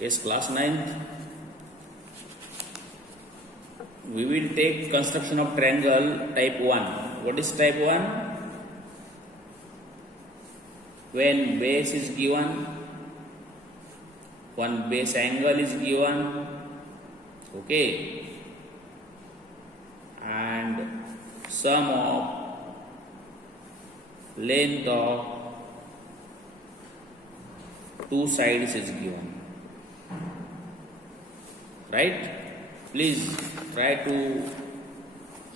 Yes, class 9th. We will take construction of triangle type 1. What is type 1? When base is given, one base angle is given, okay, and sum of length of two sides is given, right? Please try to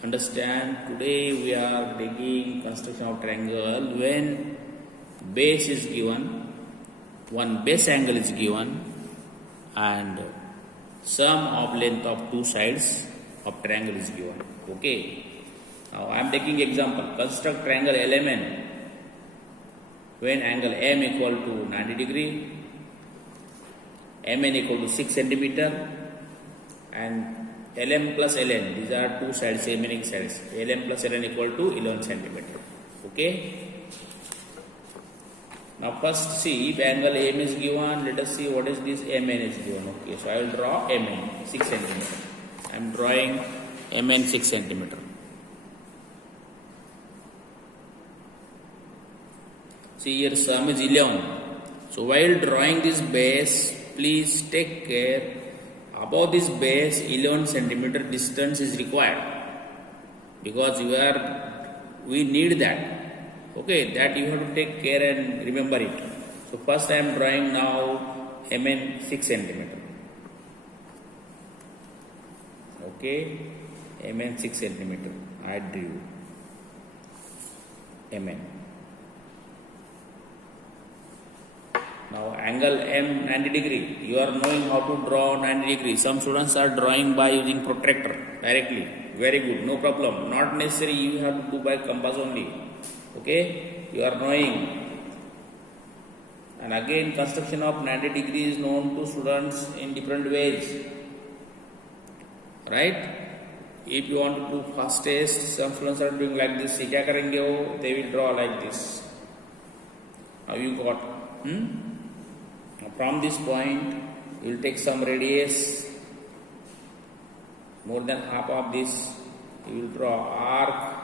understand. Today we are taking construction of triangle when base is given, one base angle is given, and sum of length of two sides of triangle is given. Okay. Now I am taking example. Construct triangle LMN when angle M equal to 90 degree, MN equal to 6 centimeter, and LM plus LN, these are two sides, remaining sides. LM plus LN equal to 11 centimeter. Okay. Now first see, if angle M is given, let us see what is this MN is given. Okay, so I will draw MN 6 centimeter. I am drawing MN 6 centimeter. See here sum is 11. So while drawing this base, please take care. Above this base 11 centimeter distance is required because we need that. Okay, that you have to take care and remember it. So first I am drawing now MN 6 centimeter. Okay, MN 6 centimeter. I drew MN. Now angle M 90 degree. You are knowing how to draw 90 degree. Some students are drawing by using protractor directly. Very good, no problem. Not necessary you have to do by compass only. Okay, you are knowing. And again construction of 90 degree is known to students in different ways. Right? If you want to do fastest, some students are doing like this. They will draw like this. Now you got. From this point, you will take some radius, more than half of this. You will draw arc.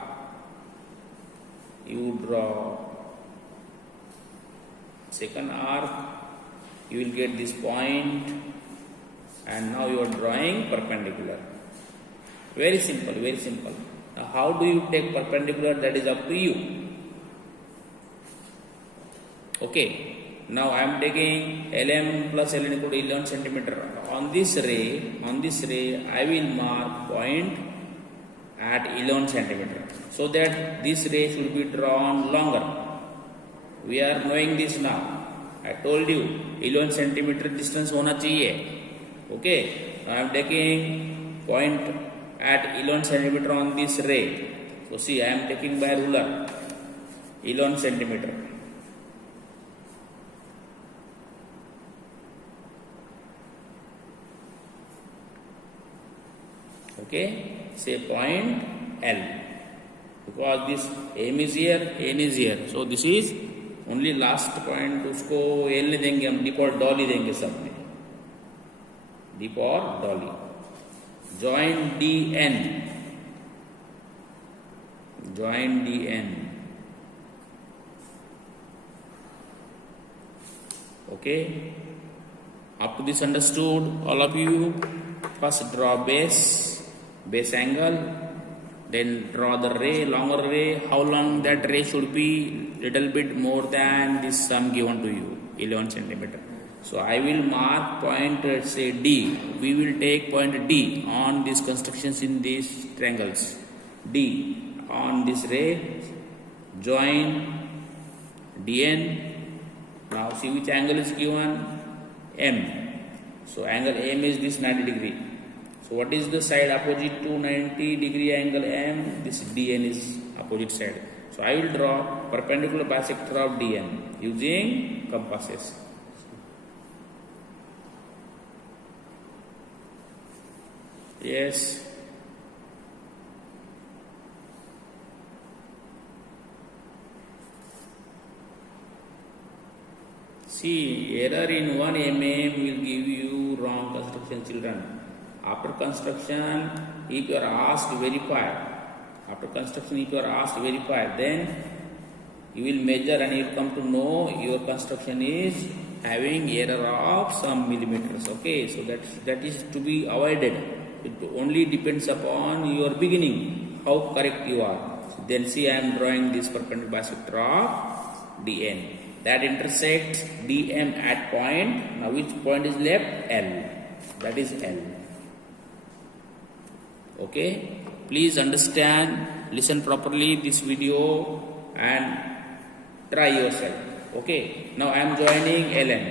You draw second arc. You will get this point, and now you are drawing perpendicular. Very simple, very simple. Now, how do you take perpendicular? That is up to you. Okay. Now I am taking LM plus LN equal to 11 centimeter. On this ray, I will mark point at 11 centimeter, so that this ray should be drawn longer. We are knowing this now. I told you 11 centimeter distance होना चाहिए. Okay. Now I am taking point at 11 centimeter on this ray. So see, I am taking by ruler 11 centimeter. Okay, say point L, because this M is here, N is here, so this is only last point. उसको L नहीं देंगे हम, D और dolly देंगे सब में. D और dolly. Join DN. Join DN. Okay. Up to this understood, all of you. First draw base angle, then draw the ray, longer ray. How long that ray should be? Little bit more than this sum given to you, 11 centimeter. So I will mark point, say D. We will take point D on these constructions in these triangles. D on this ray, join DN. Now see which angle is given? M. So angle M is this 90 degree. So what is the side opposite to 90 degree angle M? This DN is opposite side. So I will draw perpendicular bisector of DN using compasses. Yes. See, error in 1 mm will give you wrong construction, children. After construction, if you are asked to verify, then you will measure and you will come to know your construction is having error of some millimeters. Okay, so that is to be avoided. It only depends upon your beginning, how correct you are. So then see, I am drawing this perpendicular bisector of DN. That intersects DM at point. Now which point is left? L. That is L. Okay. Please understand, listen properly this video and try yourself. Okay. Now I am joining LN.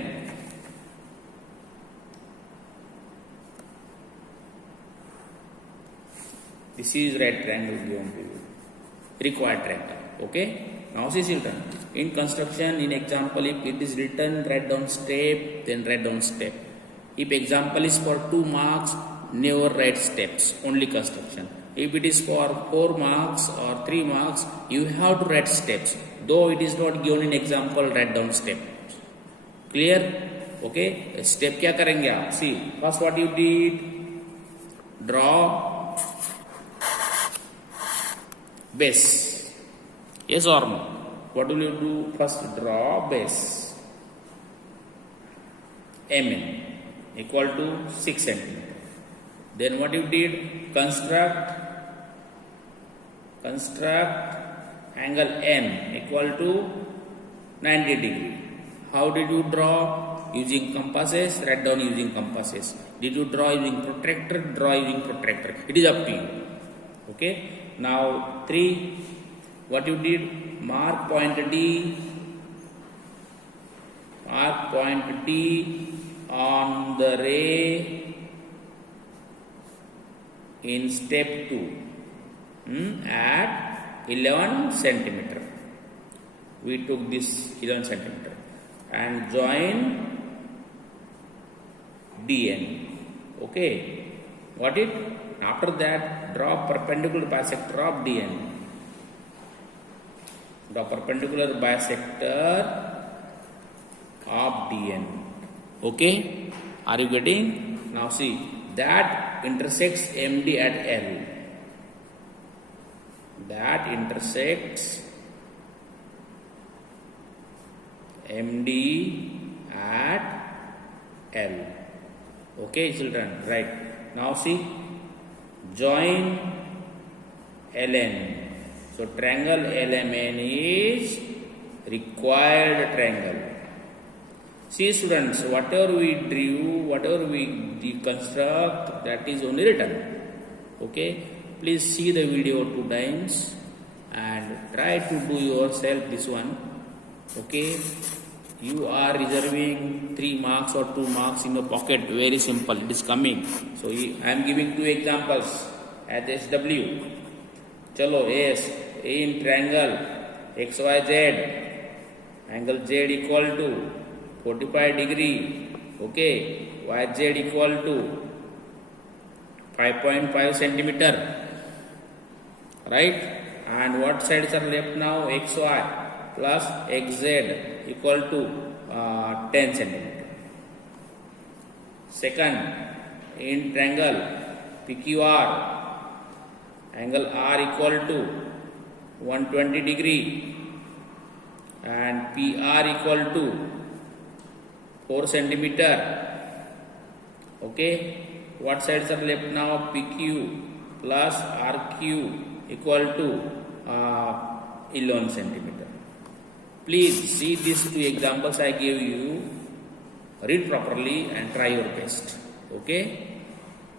This is right triangle given to you. Required triangle. Okay. Now see children, in construction, in example, if it is written write down step, then write down step. If example is for 2 marks, never write steps, only construction. If it is for 4 marks or 3 marks, you have to write steps. Though it is not given in example, write down step. Clear? Okay. Step क्या करेंगे आप? See, first what you did, draw base. Yes or no? What will you do? First draw base. MN equal to 6 cm. Then what you did? Construct angle N equal to 90 degree. How did you draw? Using compasses, write down using compasses. Did you draw using protractor? Draw using protractor. It is up to you. Okay. Now 3. What you did? Mark point D. Mark point D on the ray in step 2 at 11 centimeter. We took this 11 centimeter and join DN. Okay. Got it? After that, draw perpendicular bisector of DN. The perpendicular bisector of DN. Okay? Are you getting? Now see, that intersects MD at L. That intersects MD at L. Okay, children, right. Now see, join LN. So triangle LMN is required triangle. See students, whatever we drew, whatever we deconstruct, that is only written. Okay, please see the video 2 times and try to do yourself this one. Okay, you are reserving 3 marks or 2 marks in your pocket. Very simple, it is coming. So I am giving 2 examples as SW. Chalo, yes, in triangle XYZ, angle Z equal to 45 degree. Okay, YZ equal to 5.5 centimeter. Right? And what sides are left now? XY plus XZ equal to 10 centimeter. Second, in triangle PQR, angle R equal to 120 degree and PR equal to 4 centimeter. Okay, what sides are left now? PQ plus RQ equal to 11 centimeter. Please see these 2 examples I gave you, read properly and try your best. Okay,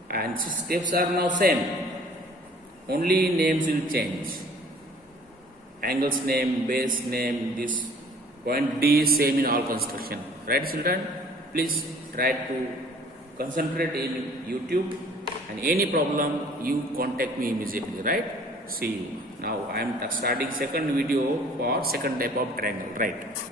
and steps are now same, only names will change. Angles name, base name, this point D is same in all construction. Right children? Please try to concentrate in YouTube, and any problem you contact me immediately. Right? See you. Now I am starting second video for second type of triangle. Right?